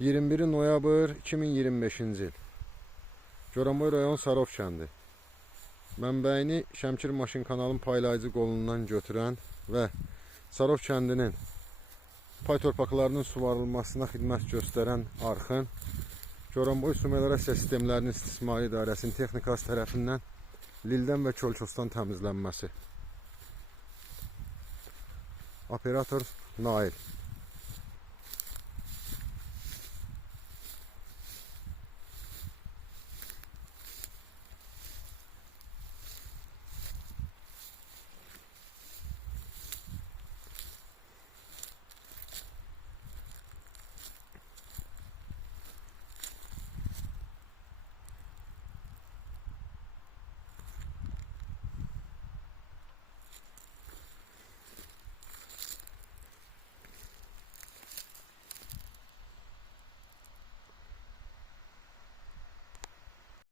21 noyabr 2025-ci il. Goranboy rayon Sarov kəndi. Mənbəyini Şəmkir Maşın kanalın paylayıcı qolundan götürən və Sarov kəndinin pay torpaqlarının suvarılmasına xidmət göstərən arxın Goranboy su meliorasiya sistemlərinin istismarı idarəsinin texnikası tərəfindən lildən və kolkosdan təmizlənməsi. Operator Nail.